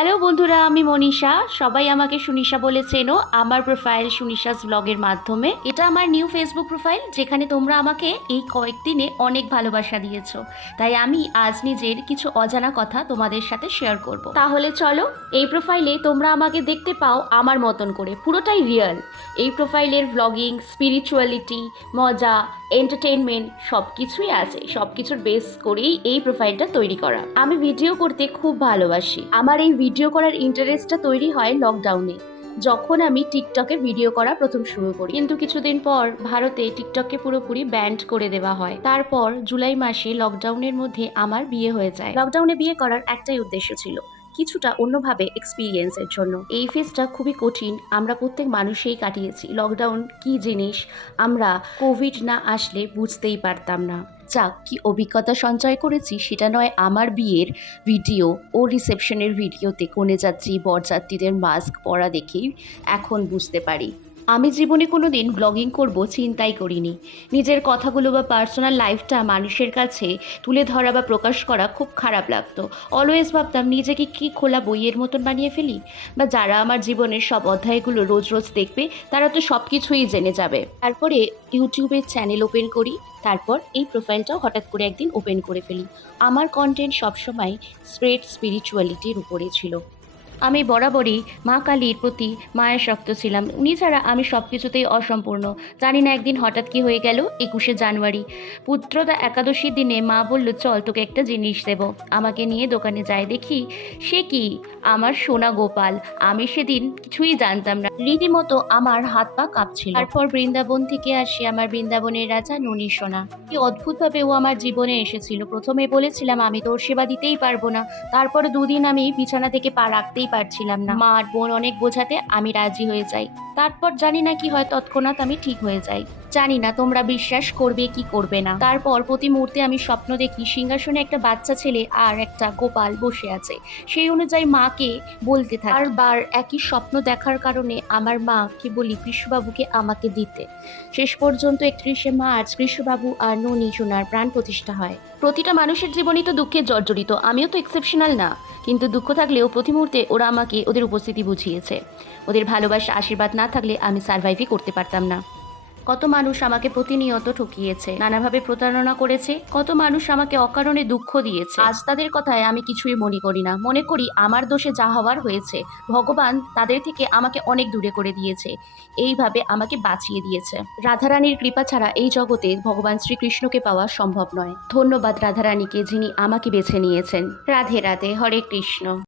Hello বন্ধুরা, আমি মনীষা। সবাই আমাকে সুনিশা বলে চেনো আমার প্রোফাইল সুনিশাস ব্লগের মাধ্যমে। এটা আমার নিউ ফেসবুক প্রোফাইল, যেখানে তোমরা আমাকে এই কয়েকদিনে অনেক ভালোবাসা দিয়েছো। তাই আমি আজ নিজের কিছু অজানা কথা তোমাদের সাথে শেয়ার করব। তাহলে চলো, এই প্রোফাইলে তোমরা আমাকে দেখতে পাও আমার মতন করে, পুরোটাই রিয়েল। এই প্রোফাইলের ব্লগিং, স্পিরিচুয়ালিটি, মজা, এন্টারটেইনমেন্ট সব কিছুই আছে। সব কিছুর বেস করেই এই প্রোফাইলটা তৈরি করা। আমি ভিডিও করতে খুব ভালোবাসি। আমার এই ভিডিও করার ইন্টারেস্টটা তৈরি হয় লকডাউনে, যখন আমি টিকটকে ভিডিও করা প্রথম শুরু করি। কিন্তু কিছুদিন পর ভারতে টিকটককে পুরোপুরি ব্যান্ড করে দেওয়া হয়। তারপর জুলাই মাসে লকডাউনের মধ্যে আমার বিয়ে হয়ে যায়। লকডাউনে বিয়ে করার একটাই উদ্দেশ্য ছিল, কিছুটা অন্যভাবে এক্সপিরিয়েন্সের জন্য। এই ফেজটা খুবই কঠিন, আমরা প্রত্যেক মানুষই কাটিয়েছি। লকডাউন কি জিনিস আমরা কোভিড না আসলে বুঝতেই পারতাম না। যাক, কি অভিজ্ঞতা সঞ্চয় করেছি সেটা নয় আমার বিয়ের ভিডিও ও রিসেপশনের ভিডিওতে কনেযাত্রী বরযাত্রীদের মাস্ক পরা দেখেই এখন বুঝতে পারি। আমি জীবনে কোনো দিন ব্লগিং করব চিন্তাই করিনি। নিজের কথাগুলো বা পার্সোনাল লাইফটা মানুষের কাছে তুলে ধরা বা প্রকাশ করা খুব খারাপ লাগতো। অলওয়েজ ভাবতাম নিজেকে কি খোলা বইয়ের মতন বানিয়ে ফেলি, বা যারা আমার জীবনের সব অধ্যায়গুলো রোজ রোজ দেখবে তারা তো সব কিছুই জেনে যাবে। তারপরে ইউটিউবের চ্যানেল ওপেন করি, তারপর এই প্রোফাইলটাও হঠাৎ করে একদিন ওপেন করে ফেলি। আমার কন্টেন্ট সবসময় স্পিরিচুয়ালিটির উপরে ছিল। আমি বরাবরই মা কালীর প্রতি মায়াসক্ত ছিলাম। উনি ছাড়া আমি সব কিছুতেই অসম্পূর্ণ। জানি না একদিন হঠাৎ কি হয়ে গেল, 21শে জানুয়ারি পুত্রদা একাদশীর দিনে মা বলল, চল তোকে একটা জিনিস দেব। আমাকে নিয়ে দোকানে যায়, দেখি সে কি আমার সোনা গোপাল। আমি সেদিন কিছুই জানতাম না, রীতিমতো আমার হাত পা কাঁপছিল। তারপর বৃন্দাবন থেকে আসে আমার বৃন্দাবনের রাজা ননী সোনা। কি অদ্ভুতভাবে ও আমার জীবনে এসেছিল। প্রথমে বলেছিলাম আমি তোর সেবা দিতেই পারবো না, তারপর দুদিন আমি বিছানা থেকে পা রাখতেই পারছিলাম না। মা আর বোন অনেক বোঝাতে আমি রাজি হয়ে যাই। তারপর জানি না কি হয়, তৎক্ষণাৎ আমি ঠিক হয়ে যাই। জানি না তোমরা বিশ্বাস করবে কি করবে না। তারপর প্রতি মুহূর্তে আমি স্বপ্ন দেখি সিংহাসনে একটা বাচ্চা ছেলে আর একটা গোপাল বসে আছে। সেই অনুযায়ী মাকে বলতে থাকি। বারবার একই স্বপ্ন দেখার কারণে আমার মাকে বলি কৃষ্ণবাবুকে আমাকে দিতে। শেষ পর্যন্ত 31শে মার্চ কৃষ্ণবাবু আর ননী সোনার প্রাণ প্রতিষ্ঠা হয়। প্রতিটা মানুষের জীবনই তো দুঃখে জর্জরিত, আমিও তো এক্সেপশনাল না। কিন্তু দুঃখ থাকলেও প্রতি মুহূর্তে ওরা আমাকে ওদের উপস্থিতি বুঝিয়েছে। ওদের ভালোবাসা আশীর্বাদ না থাকলে আমি সার্ভাইভই করতে পারতাম না। কত মানুষ আমাকে প্রতিনিয়ত ঠকিয়েছে, নানাভাবে প্রতারণা করেছে। কত মানুষ আমাকে অকারণে দুঃখ দিয়েছে। আজ তাদের কথায় আমি কিছুই মনে করি না। মনে করি আমার দোষে যা হওয়ার হয়েছে, ভগবান তাদের থেকে আমাকে অনেক দূরে করে দিয়েছে, এইভাবে আমাকে বাঁচিয়ে দিয়েছে। রাধারানীর কৃপা ছাড়া এই জগতে ভগবান শ্রীকৃষ্ণকে পাওয়া সম্ভব নয়। ধন্যবাদ রাধারানীকে, যিনি আমাকে বেছে নিয়েছেন। রাধে রাধে, হরে কৃষ্ণ।